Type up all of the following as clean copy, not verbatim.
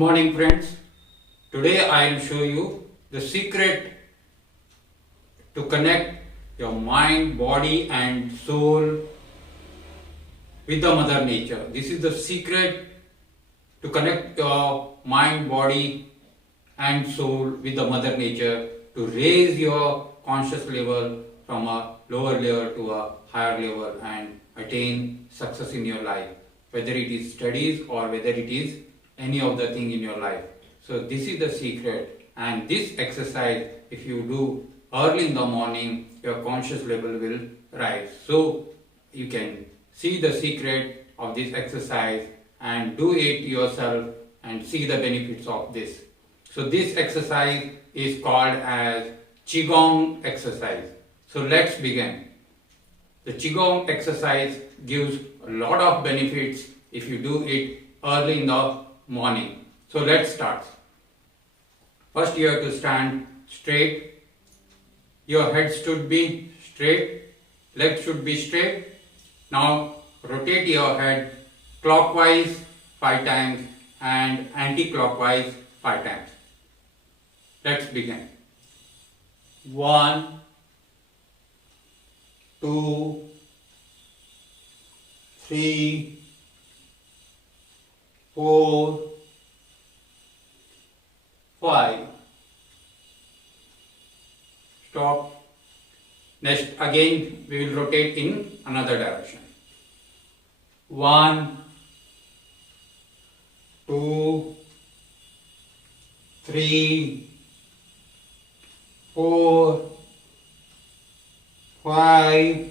morning friends. Today I will show you the secret to connect your mind, body and soul with the mother nature. This is the secret to connect your mind, body and soul with the mother nature, to raise your conscious level from a lower level to a higher level and attain success in your life, whether it is studies or whether it is any of the thing in your life. So this is the secret, and this exercise if you do early in the morning, your conscious level will rise. So you can see the secret of this exercise and do it yourself and see the benefits of this. So this exercise is called as Qigong exercise. So let's begin. The Qigong exercise gives a lot of benefits if you do it early in the morning. So let's start. First you have to stand straight. Your head should be straight, legs should be straight. Now rotate your head clockwise 5 times and anti-clockwise 5 times. Let's begin. 1, 2, 3, 4, 5. Stop. Next again we will rotate in another direction. 1, 2, 3, 4, 5.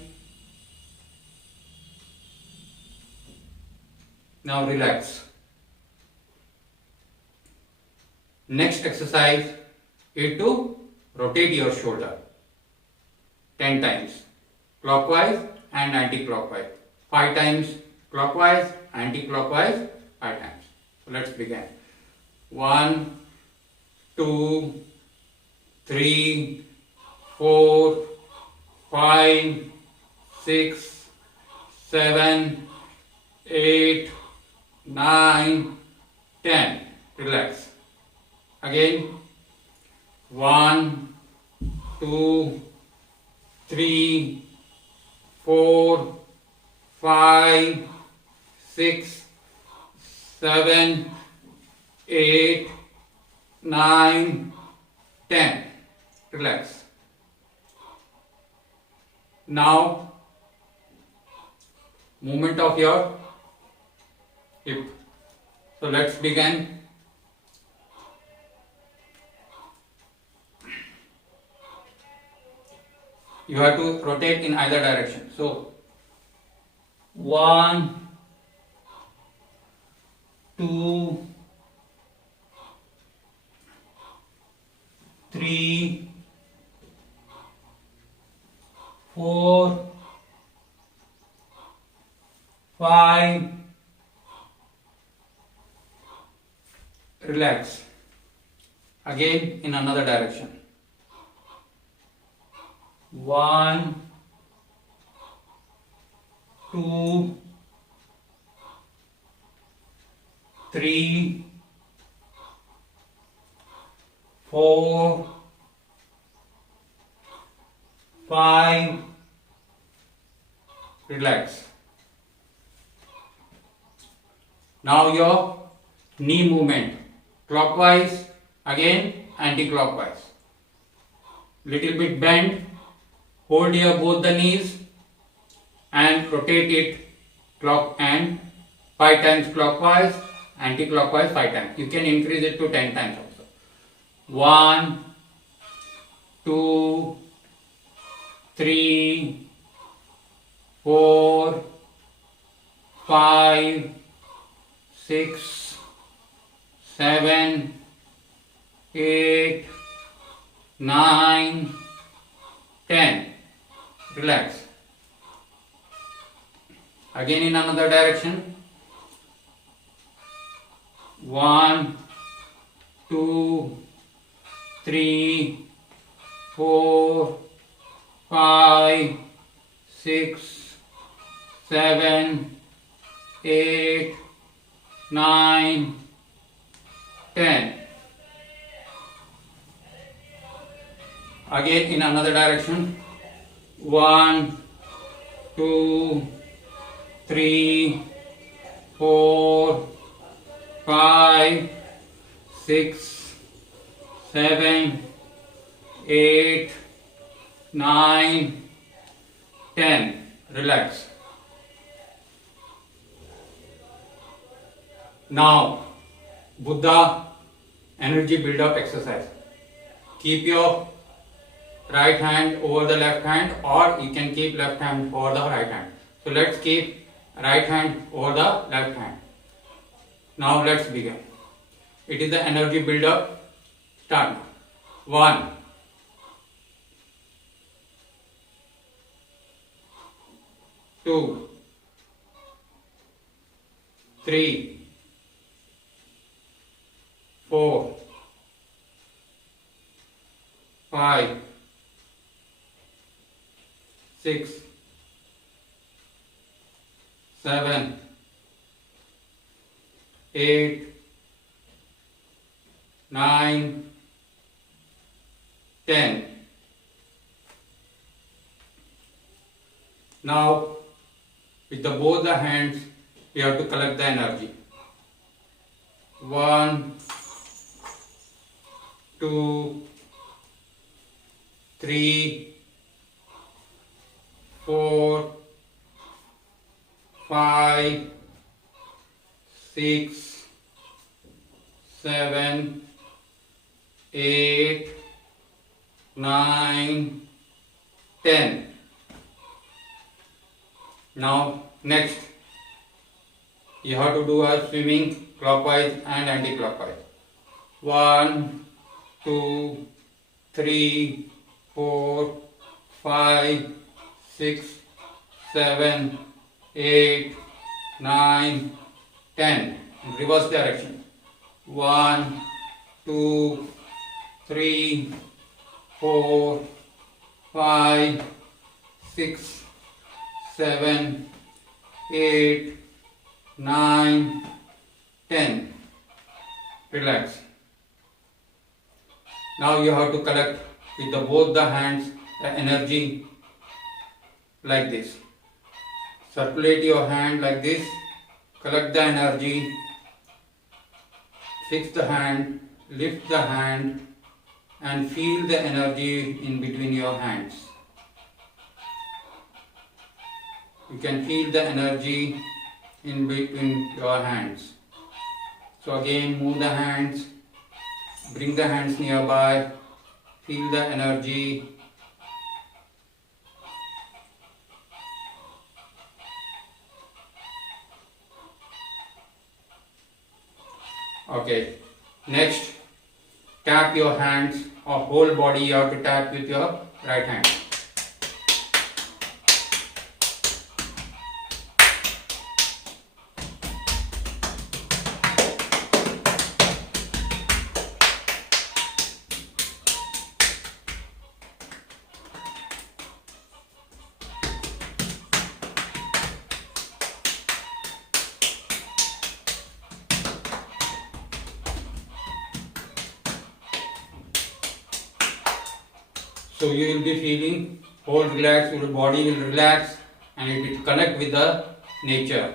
Now relax. Next exercise is to rotate your shoulder 10 times clockwise and anti-clockwise, 5 times clockwise, anti-clockwise 5 times. So let's begin. 1, 2, 3, 4, 5, 6, 7, 8, 9, 10. Relax. Again. 1, 2, 3, 4, 5, 6, 7, 8, 9, 10. Relax. Now movement of your hip. So let's begin. You have to rotate in either direction. So 1, 2, 3, 4, 5. Relax. Again in another direction. 1, 2, 3, 4, 5. Relax. Now your knee movement, clockwise, again anti-clockwise. Little bit bend. Hold your both the knees and rotate it clock and 5 times clockwise, anti-clockwise 5 times. You can increase it to 10 times also. 1, 2, 3, 4, 5, 6, 7, 8, 9, 10. Relax. Again in another direction. 1, 2, 3, 4, 5, 6, 7, 8, 9, 10. Again in another direction. 1, 2, 3, 4, 5, 6, 7, 8, 9, 10. Relax. Now, Buddha energy build up exercise. Keep your right hand over the left hand, or you can keep left hand over the right hand. So let's keep right hand over the left hand. Now let's begin. It is the energy build up. Start. 1, 2, 3, 4, 5, 6, 7, 8, 9, 10. Now, with both the hands, you have to collect the energy. 1, 2, 3, 4, 5, 6, 7, 8, 9, 10. Now next, you have to do a swimming clockwise and anti-clockwise. 1, 2, 3, 4, 5, 6, 7, 8, 9, 10. Reverse direction. 1, 2, 3, 4, 5, 6, 7, 8, 9, 10. Relax. Now you have to collect with both the hands the energy like this. Circulate your hand like this. Collect the energy. Fix the hand. Lift the hand and feel the energy in between your hands. You can feel the energy in between your hands. So again, move the hands, bring the hands nearby, feel the energy. Okay, next, tap your hands or whole body. You have to tap with your right hand. So you will be feeling whole relaxed, your body will relax and it will connect with the nature.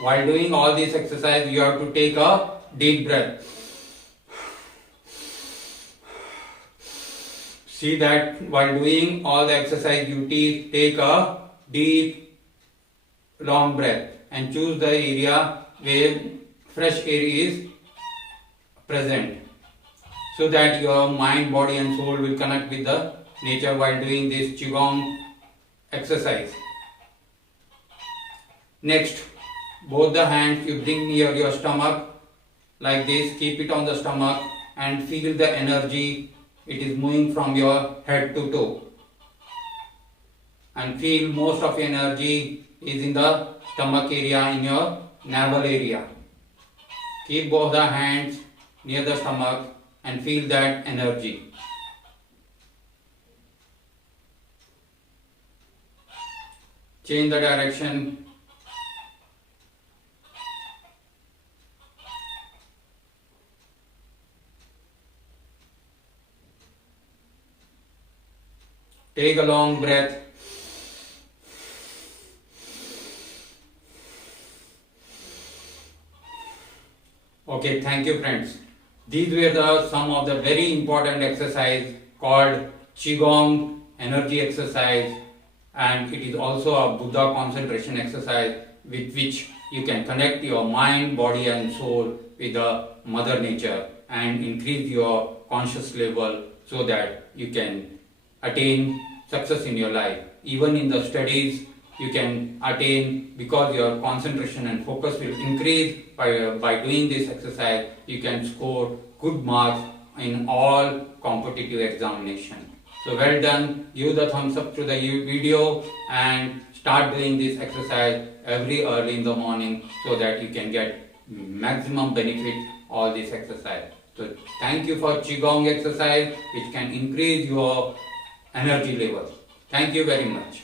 While doing all these exercise, you have to take a deep breath. See that while doing all the exercise, you take a deep, long breath and choose the area where fresh air is present, so that your mind, body and soul will connect with the nature while doing this Qigong exercise. Next, both the hands you bring near your stomach like this, keep it on the stomach and feel the energy. It is moving from your head to toe. And feel most of your energy is in the stomach area, in your navel area. Keep both the hands near the stomach and feel that energy. Change the direction. Take a long breath. Okay, thank you friends. These were some of the very important exercise called Qigong energy exercise, and it is also a Buddha concentration exercise with which you can connect your mind, body and soul with the mother nature and increase your conscious level so that you can attain success in your life. Even in the studies you can attain, because your concentration and focus will increase by doing this exercise. You can score good marks in all competitive examination. So well done. Give the thumbs up to the video and start doing this exercise every early in the morning so that you can get maximum benefit all this exercise. So thank you for Qigong exercise which can increase your energy level. Thank you very much.